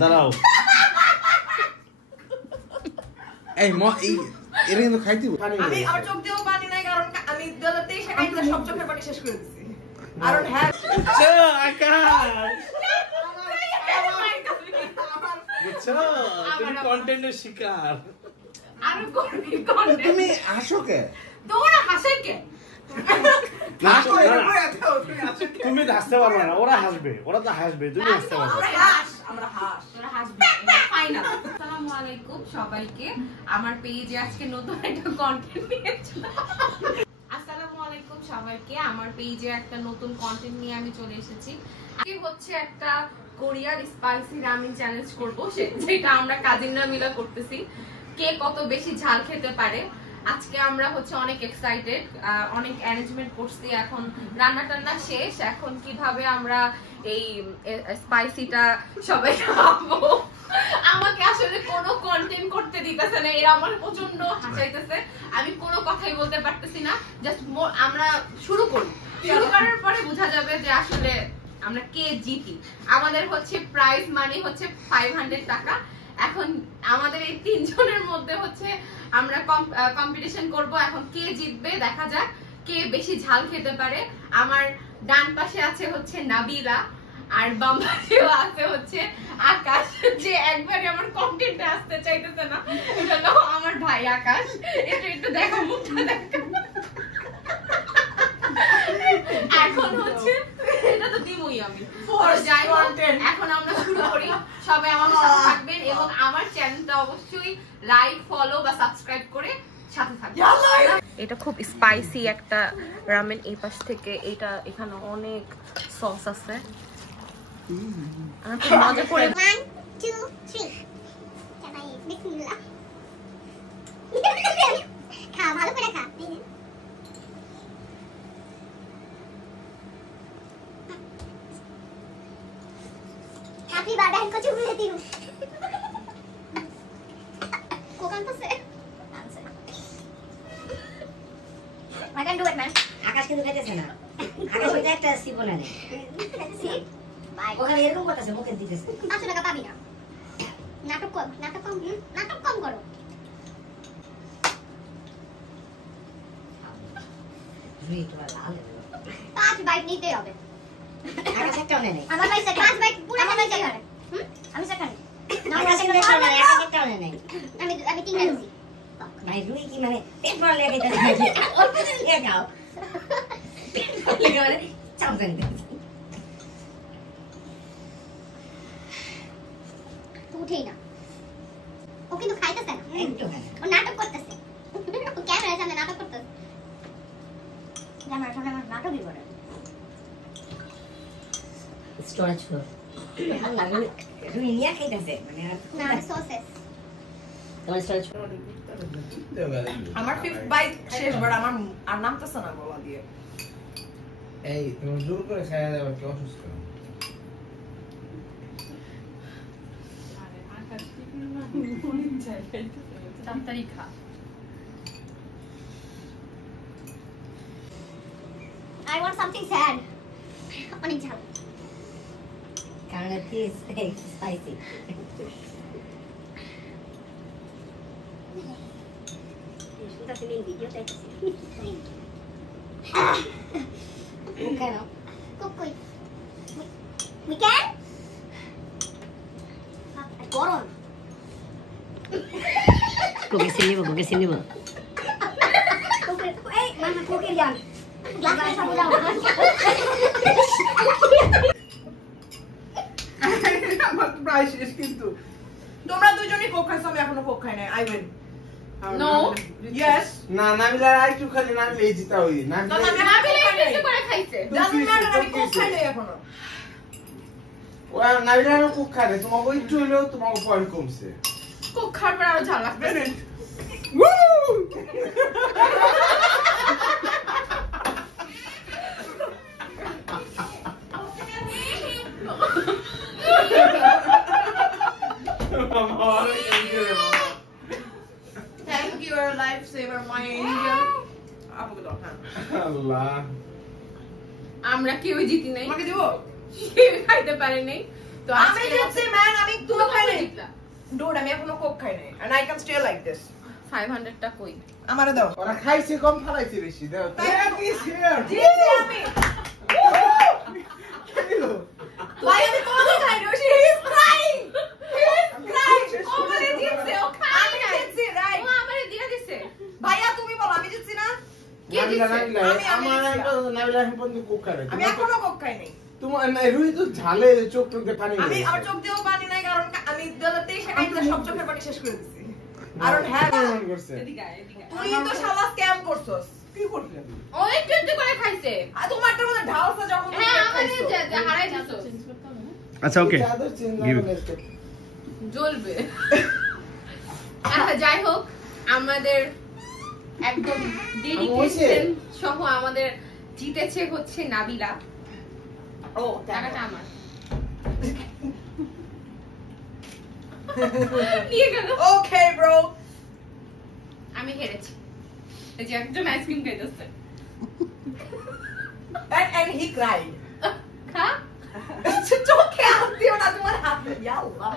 দাঁড়াও এই এটা কিন্তু খাইতে আমি আমার চোখ দিয়েও পানি নাই কারণ আমি 2023 এ খাইতে সব চোখের পানি শেষ করে দিছি আর হ্যাঁ আকাশ বুঝছো তুমি কন্টেন্টের শিকার আর করবি কন্টেন্ট তুমি হাসো কে তোমরা হাসে কে তুমি হাসতে পারবে না ওরা হাসবে ওরা তো হাসবে তুমি হাসতে পারবে আমরা হাস তোরা হাসবি ফাইনাল আসসালামু আলাইকুম সবাইকে আমার পেজে আজকে নতুন একটা কন্টেন্ট নিয়েছি আসসালামু আলাইকুম সবাইকে আমার পেজে একটা নতুন কন্টেন্ট নিয়ে আমি চলে এসেছি আজকে হচ্ছে একটা কোরিয়ার স্পাইসি রামেন চ্যালেঞ্জ করব যেটা আমরা কাজিনরা মিলে করতেছি কে কত বেশি ঝাল খেতে পারে আজকে আমরা হচ্ছে অনেক এক্সাইটেড অনেক অ্যারেঞ্জমেন্ট করছি এখন রান্না টান্না শেষ এখন কিভাবে আমরা এই স্পাইসিটা সবাই খাবো আমাকে আসলে কোনো কন্টেন্ট করতে দিতেছে না এরা আমার প্রচন্ড হাসাইতেছে আমি কোনো কথাই বলতে পারতেছি না জাস্ট আমরা শুরু করি শুরু করার পরে বোঝা যাবে যে আসলে আমরা কে জিতি আমাদের হচ্ছে প্রাইজ মানি হচ্ছে 500 টাকা এখন আমাদের এই তিনজনের মধ্যে হচ্ছে আমরা কম্পিটিশন করব এখন কে জিতবে দেখা যাক কে বেশি ঝাল খেতে পারে আমার ডান পাশে আছে হচ্ছে নাবিলা আর বাম পাশেও আছে হচ্ছে আকাশ যে একবারে আমার কন্টেন্টে আসতে চাইতেছে না এটা হলো আমার ভাই আকাশ এটা একটু দেখো মুখটা দেখো এখন হচ্ছে এটা তো দিমই আমি যাই হোক এখন আমরা শুরু করি সবাই আমাদের সাথে থাকবেন এবং আমার চ্যানেলটা অবশ্যই লাইক ফলো বা সাবস্ক্রাইব করে সাথে থাকবেন এটা খুব স্পাইসি একটা রামেন এই পাশ থেকে এটা এখানে অনেক সস আছে আমি খুব মজা করে 1 2 3 সবাই বিসমিল্লাহ খা ভালো করে খা Happy birthday को चुप लेती हूँ कोकन तो से I can do it man আকাশ কিন্তু খেতেছে না আকাশ ওইটা একটা সিপ না রে সিপ বাই ওখানে এরকম করতেছে মুখে দিতেছে 500 টাকা পাবি না নাটক কম করো রুই তোরা লাল 5 বাইট নিতে হবে আকাশ একটা নেই আমার ভাই 5 বাইট পুরো আমার ভাই সেকেন্ড আমি সেকেন্ড না আকাশ একটা নেই একটা নেই আমি 3 নিয়েছি ভাই রুই কি মানে পেট ভরা লেগে গেছে অল্প দিয়ে খাও পেট ভরা লেগে মানে চামচেন তো উঠেই না ও কিন্তু খাইতেছে না একটু খায় ও নাটক করতেছে ও ক্যামেরার সামনে নাটক করতেছে ক্যামেরার সামনে আমার নাটকই করে স্টোরেজ ফ্লোর রুই নিয়ে খাইতেছে মানে না সসেস তোমার স্টোরেজ আমার 5th বাইট শেষ বার আমার আর নামতেছে না গলা দিয়ে এই তুমি জোর করে খাইয়া দেবে কি অসুস্থ তাড়াতাড়ি খা I want something sad অনেক ঝাল কারণ দিস স্পাইসি এটা সিলিং ভিডিও দেখছি কেন কই we can গরম কোকে সিনিব এই মামা কোকে যান গ্লাসে সব দাও আমার প্রাইস শেষ কিন্তু তোমরা দুজনেই কোক খাইছো আমি এখনো কোক খাই নাই আই উইন No. Yes. না নাবিলা আরেকটু খালি নাবিলা এই জিতা হই না নাবিলা নাবিলা একটু করে খাইছে doesn't matter আমি কোক খাই নাই এখনো ও নাবিলা কুক খাবে তোমাকে একটু হলো তোমাকে পয়েন্ট কমছে কোক খাওয়ার পর আরো ঝাল লাগবে Thank you, our lifesaver, my angel. আল্লাহ আমরা কেউ জিতি নাই তোমাকে দিব কেউ খাইতে পারি নাই তো আমি দিচ্ছি ম্যান আমি তুমি কোক খাই নাই and I can stay like this 500 টা কই আমারে দাও ওরা খাইছে কম ফলাইছে বেশি দাও জিতছি আমি কে দিল ভাই আমি কোনো খাই না she is crying ও মানে জিতছে ও খায় আমি জিতছি রাইট ও আমারে দিয়া দিছে ভাইয়া তুমি বলো আমি জিতছি না কে জিতছে আমার নাবিলা এখন কোক খাবে আমি এখনো কোক খাই নাই তোমার রুই তো ঝালে চোখ টুকে পানি আমি আমার চোখ দিয়েও পানি নাই কারণ আমি 2023 খাইতে সব চোখের পানি শেষ করে দিছি I don't have করছে এদিকে আয়, এদিকে আয়। তুই তো শালা স্ক্যাম করছস কি করলে ও একটু একটু করে খাইছে আর তোমারটার মধ্যে ঢালছে যখন তুমি হ্যাঁ খাইছো। আমারে হারাই দিছো আচ্ছা ওকে চাদর চেঞ্জ Give হবে জ্বলবে যাই হোক আমাদের একদম ডেডিকেশন সহ আমাদের জিতেছে হচ্ছে নাবিলা ও টাকাটা আমার নিয়ে গেল ওকে ব্রো আমি হেরেছি এই যে একজন আইসক্রিম খাইতেছে and he cried খা চোখে হাত দিও না তোমার হাতে ইয়া আল্লাহ